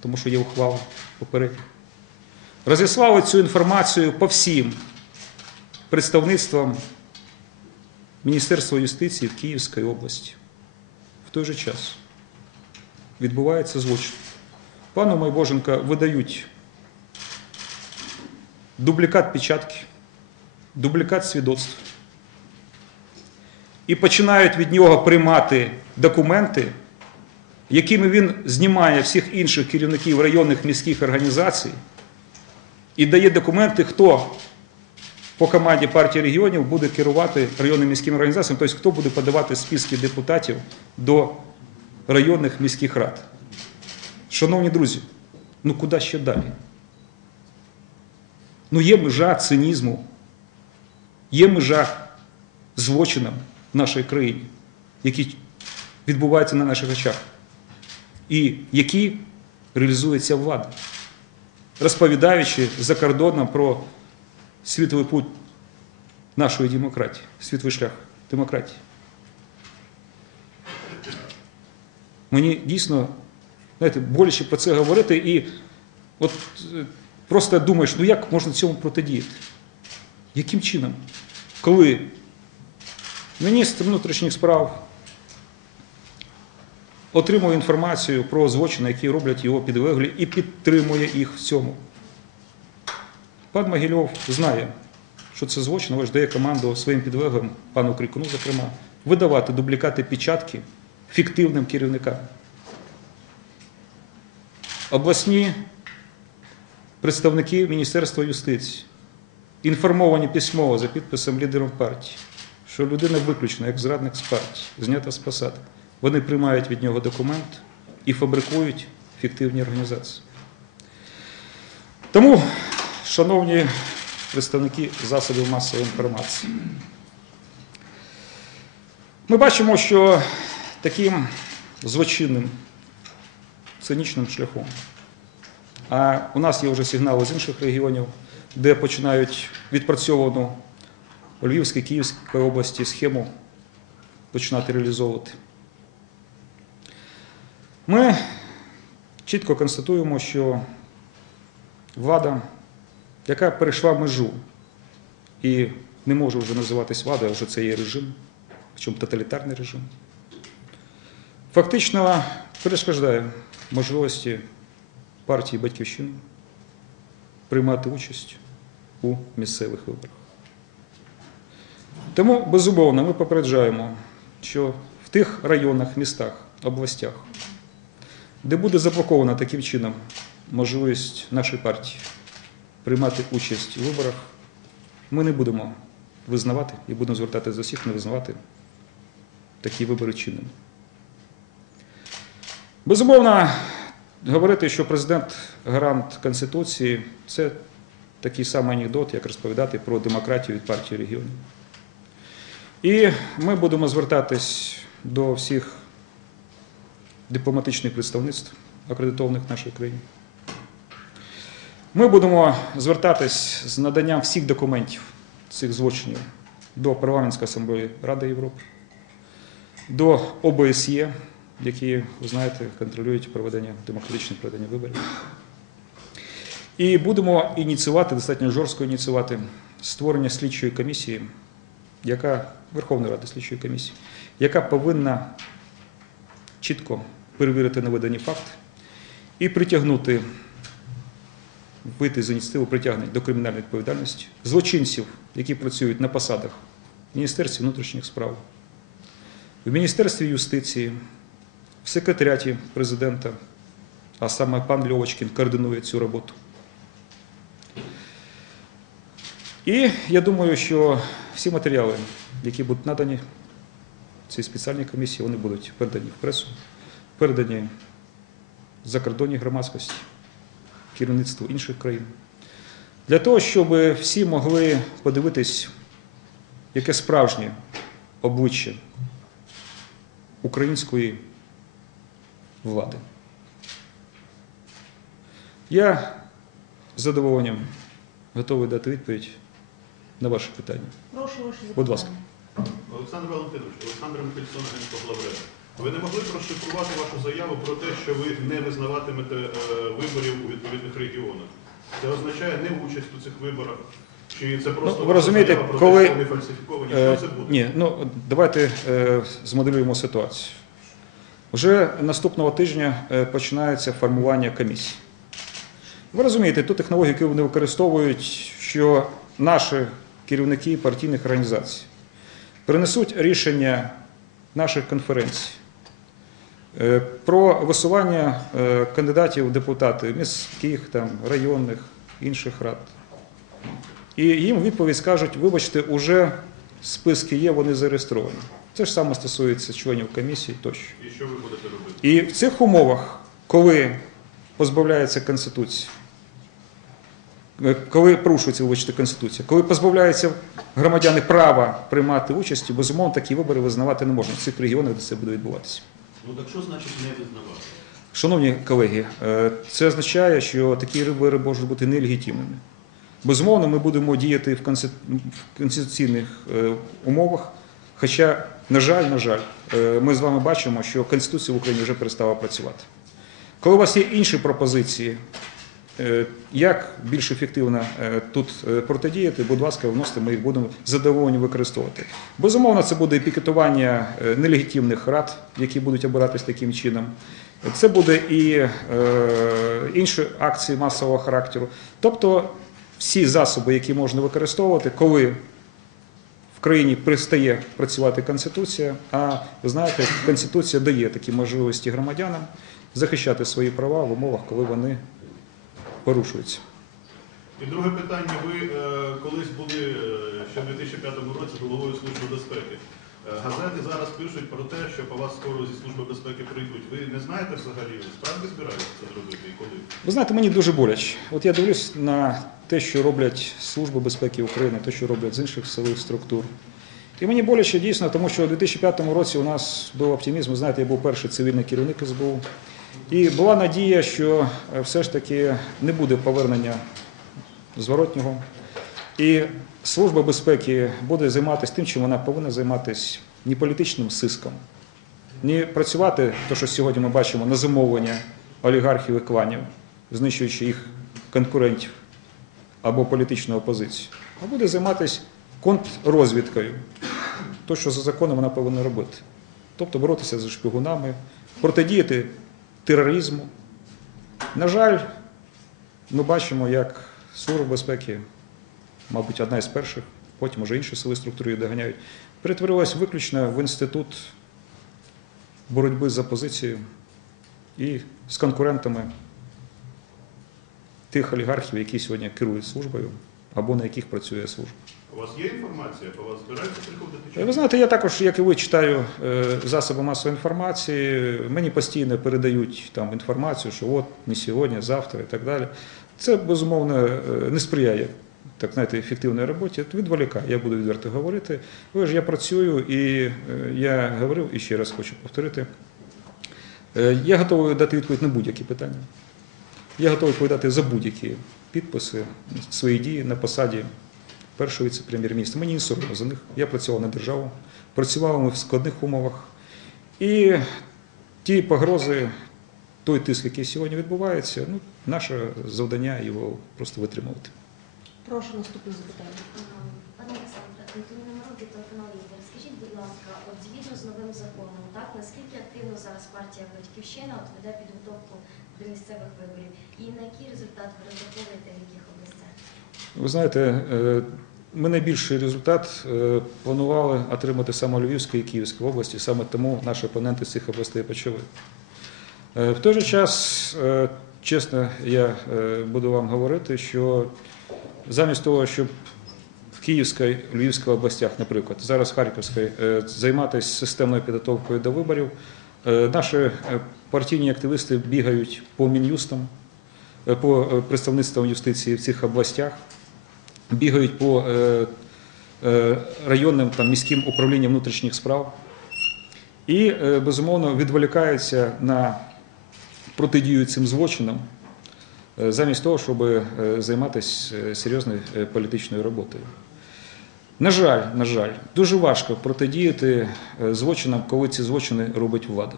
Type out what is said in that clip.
тому що є ухвала попередня. Розіслали цю інформацію по всім представництвам Міністерства юстиції в Київській області. В той же час відбувається злочин. Пану Майбоженка видають дублікат печатки, дублікат свідоцтв. І починають від нього приймати документи, якими він знімає всіх інших керівників районних міських організацій і дає документи, хто по команді партії регіонів буде керувати районними міськими організаціями, тобто хто буде подавати списки депутатів до районних міських рад. Шановні друзі, ну куди ще далі? Ну є межа цинізму, є межа злочинам в нашій країні, які відбуваються на наших очах, і які реалізується влада, розповідаючи за кордоном про світовий путь нашої демократії, світовий шлях демократії. Мені дійсно, знаєте, боляче про це говорити, і от е, просто думаєш, ну як можна цьому протидіяти? Яким чином? Коли міністр внутрішніх справ отримує інформацію про злочини, які роблять його підлеглі, і підтримує їх в цьому. Пан Могильов знає, що це злочин, ж дає команду своїм підлеглим, пану Крикуну, зокрема, видавати дублікати печатки фіктивним керівникам. Обласні представники Міністерства юстиції інформовані письмово за підписом лідерів партії, що людина виключена як зрадник з партії, знята з посад. Вони приймають від нього документ і фабрикують фіктивні організації. Тому, шановні представники засобів масової інформації, ми бачимо, що таким злочинним, цинічним шляхом. А у нас є вже сигнали з інших регіонів, де починають відпрацьовану у Львівській, Київській області схему починати реалізовувати. Ми чітко констатуємо, що влада, яка перейшла межу і не може вже називатись владою, а вже це є режим, причому тоталітарний режим, фактично перешкоджає можливості партії Батьківщини приймати участь у місцевих виборах. Тому, безумовно, ми попереджаємо, що в тих районах, містах, областях, де буде заблокована таким чином можливість нашої партії приймати участь у виборах, ми не будемо визнавати і будемо звертатися до всіх не визнавати такі вибори чинними. Безумовно, говорити, що президент гарант Конституції це такий самий анекдот, як розповідати про демократію від партії регіонів. І ми будемо звертатись до всіх дипломатичних представництв, акредитованих в нашій країні. Ми будемо звертатись з наданням всіх документів цих злочинів до Парламентської асамблеї Ради Європи, до ОБСЄ, які, ви знаєте, контролюють проведення демократичне проведення виборів. І будемо ініціювати, достатньо жорстко ініціювати створення слідчої комісії, яка Верховної Ради слідчої комісії, яка повинна чітко перевірити наведені факти і притягнути, вийти з ініціативи притягнення до кримінальної відповідальності злочинців, які працюють на посадах в Міністерстві внутрішніх справ, в Міністерстві юстиції, в секретаріаті президента, а саме пан Льовочкін координує цю роботу. І я думаю, що всі матеріали, які будуть надані цій спеціальній комісії, вони будуть передані в пресу, передані закордонній громадськості, керівництву інших країн. Для того, щоб всі могли подивитись, яке справжнє обличчя української влади. Я з задоволенням готовий дати відповідь на ваше питання. Прошу ваші запитання. Будь ласка. Олександр Валентинович, Олександр Михайлович, Генко Главреда. Ви не могли б розшифрувати вашу заяву про те, що ви не визнаватимете е, виборів у відповідних регіонах? Це означає не участь у цих виборах? Чи це просто Ну, ви розумієте, заява про коли- те, що вони фальсифіковані? Е, Що це буде? Ні, ну давайте е, змоделюємо ситуацію. Вже наступного тижня е, починається формування комісії. Ви розумієте, ту технологію, яку вони використовують, що наші керівники партійних організацій принесуть рішення наших конференцій е, про висування е, кандидатів в депутати міських, там, районних, інших рад. І їм відповідь скажуть, вибачте, уже списки є, вони зареєстровані. Це ж саме стосується членів комісії тощо. І що ви будете робити? І в цих умовах, коли позбавляється Конституція, е, коли порушується вибачте, Конституція, коли позбавляються громадяни права приймати участь, безумовно, такі вибори визнавати не можна в цих регіонах, де це буде відбуватися. Ну так що значить не визнавати? Шановні колеги, е, це означає, що такі вибори можуть бути нелегітимними. Безумовно, ми будемо діяти в конститу- в конституційних е, умовах. Хоча, на жаль, на жаль, е, ми з вами бачимо, що Конституція в Україні вже перестала працювати. Коли у вас є інші пропозиції, як більш ефективно е, тут е, протидіяти, будь ласка, вносите, ми їх будемо з задоволенням використовувати. Безумовно, це буде пікетування е, нелегітимних рад, які будуть обиратись таким чином. Це буде і е, інші акції масового характеру. Тобто всі засоби, які можна використовувати, коли в країні перестає працювати Конституція, а ви знаєте, Конституція дає такі можливості громадянам захищати свої права в умовах, коли вони порушуються. І друге питання. Ви е, колись були е, ще в 2005 році головою Служби безпеки. Е, Газети зараз пишуть про те, що по вас скоро зі Служби безпеки прийдуть. Ви не знаєте взагалі, справді збираєтеся це зробити і коли? Ви знаєте, мені дуже боляче. От я дивлюсь на те, що роблять Служба безпеки України, те, що роблять з інших силових структур. І мені боляче дійсно, тому що у 2005 році у нас був оптимізм. Ви знаєте, я був перший цивільний керівник СБУ. І була надія, що е, все ж таки не буде повернення зворотнього. І Служба безпеки буде займатися тим, чим вона повинна займатися не політичним сиском, не працювати, то що сьогодні ми бачимо на замовлення олігархів і кланів, знищуючи їх конкурентів або політичну опозицію, а буде займатися контррозвідкою, то, що за законом вона повинна робити. Тобто боротися з шпигунами, протидіяти тероризму. На жаль, ми бачимо, як Служба безпеки, мабуть, одна із перших, потім вже інші сили структури її доганяють, перетворилась виключно в інститут боротьби за позицію і з конкурентами тих олігархів, які сьогодні керують службою або на яких працює служба. У вас є інформація? По вас збираються приходити? чи Ви знаєте, я також, як і ви, читаю е, засоби масової інформації. Мені постійно передають там інформацію, що от не сьогодні, завтра і так далі. Це безумовно е, не сприяє так знаєте, ефективній роботі. Відволікає, я буду відверто говорити. Ви ж я працюю і е, я говорив і ще раз хочу повторити. Е, Я готовий дати відповідь на будь-які питання. Я готовий відповідати за будь-які підписи, свої дії на посаді першого віце-прем'єр-міністра. Мені не соромно за них. Я працював на державу, працював ми в складних умовах. І ті погрози, той тиск, який сьогодні відбувається, ну, наше завдання його просто витримувати. Прошу наступне запитання. Пане Олександре, Антоніна Мороз, телеканал. Скажіть, будь ласка, от згідно з новим законом, так наскільки активно зараз партія Батьківщина от веде підготовку до місцевих виборів? І на який результат ви розраховуєте в яких областях? Ви знаєте, е, ми найбільший результат е, планували отримати саме у Львівській і Київській області, саме тому наші опоненти з цих областей почали. Е, В той же час, чесно, я буду вам говорити, що замість того, щоб в Київській, Львівській областях, наприклад, зараз Харківській, займатися системною підготовкою до виборів, наші партійні активісти бігають по мін'юстам, е, по е, представництвам юстиції в цих областях, бігають по е, районним там, міським управлінням внутрішніх справ і, безумовно, відволікаються на протидію цим злочинам, замість того, щоб займатися серйозною політичною роботою. На жаль, на жаль, дуже важко протидіяти злочинам, коли ці злочини робить влада.